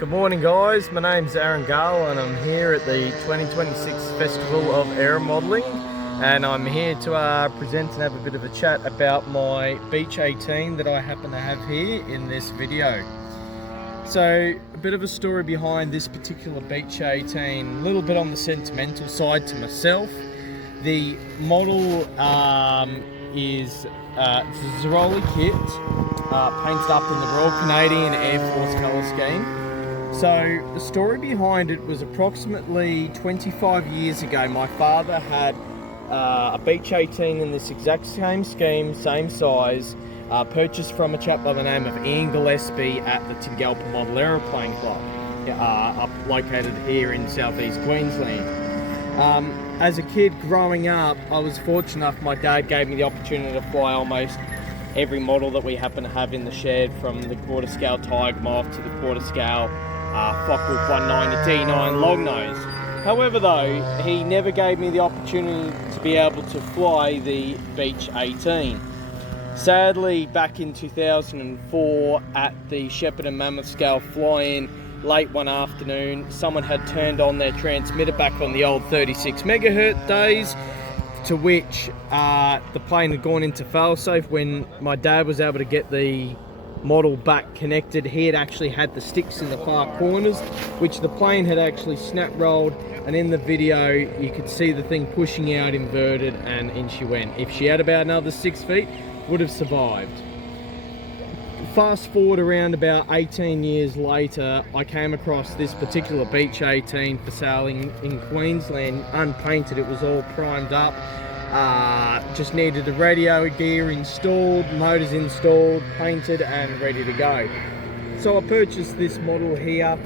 Good morning guys, my name's Garles and I'm here at the 2026 Festival of Aeromodelling, and I'm here to present and have a bit of a chat about my Beech18 that I happen to have here in this video. So a bit of a story behind this particular Beech18, a little bit on the sentimental side to myself. The model is a Zeroli kit, painted up in the Royal Canadian Air Force colour scheme. So the story behind it was approximately 25 years ago. My father had a Beech18 in this exact same scheme, same size, purchased from a chap by the name of Ian Gillespie at the Tingalpa Model Aeroplane Club, located here in southeast Queensland. As a kid growing up, I was fortunate enough, my dad gave me the opportunity to fly almost every model that we happen to have in the shed, from the quarter scale Tiger Moth to the quarter scale Focke-Wulf 190 D9 Longnose. However though, he never gave me the opportunity to be able to fly the Beech18. Sadly, back in 2004 at the Shepherd and Mammoth scale fly-in, late one afternoon, someone had turned on their transmitter back on the old 36 megahertz days, to which the plane had gone into failsafe. When my dad was able to get the model back connected, he had actually had the sticks in the far corners, which the plane had actually snap rolled, and in the video you could see the thing pushing out inverted, and in she went. If she had about another 6 feet, would have survived. Fast forward around about 18 years later, I came across this particular Beech18 for sale in Queensland, unpainted. It was all primed up, just needed the radio gear installed, motors installed, painted and ready to go. So I purchased this model here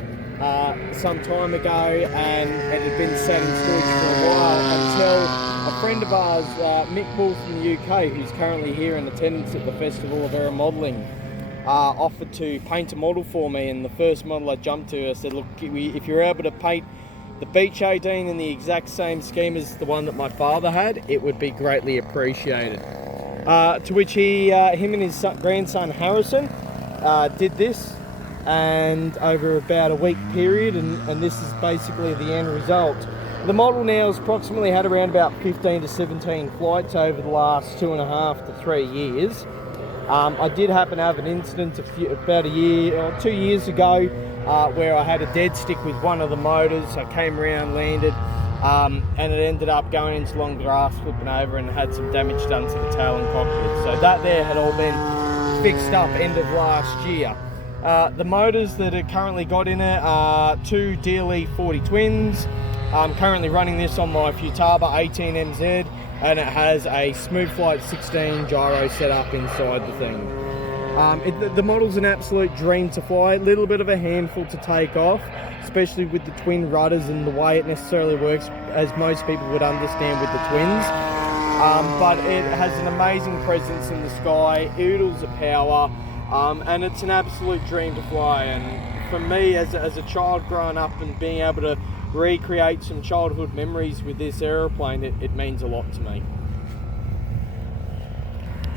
some time ago, and it had been sat in storage for a while until a friend of ours, Mick Bull from the UK, who's currently here in attendance at the Festival of Aeromodelling, offered to paint a model for me. And the first model I jumped to, I said, look, if you're able to paint the Beech18 in the exact same scheme as the one that my father had, it would be greatly appreciated. To which him and his grandson Harrison did this, and over about a week period, and this is basically the end result. The model now has approximately had around about 15 to 17 flights over the last 2.5 to 3 years. I did happen to have an incident about 2 years ago where I had a dead stick with one of the motors. I came around, landed, and it ended up going into long grass, flipping over, and had some damage done to the tail and cockpit. So that there had all been fixed up end of last year. The motors that are currently got in it are two DLE 40 twins. I'm currently running this on my Futaba 18MZ, and it has a Smooth Flight 16 gyro set up inside the thing. The model's an absolute dream to fly, a little bit of a handful to take off, especially with the twin rudders and the way it necessarily works, as most people would understand with the twins. But it has an amazing presence in the sky, oodles of power, and it's an absolute dream to fly. And for me, as a child growing up and being able to recreate some childhood memories with this aeroplane, it means a lot to me.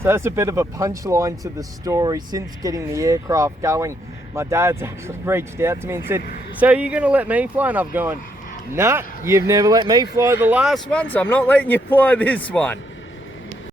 So that's a bit of a punchline to the story. Since getting the aircraft going, my dad's actually reached out to me and said, so are you going to let me fly? And I've gone, nah, you've never let me fly the last one, so I'm not letting you fly this one.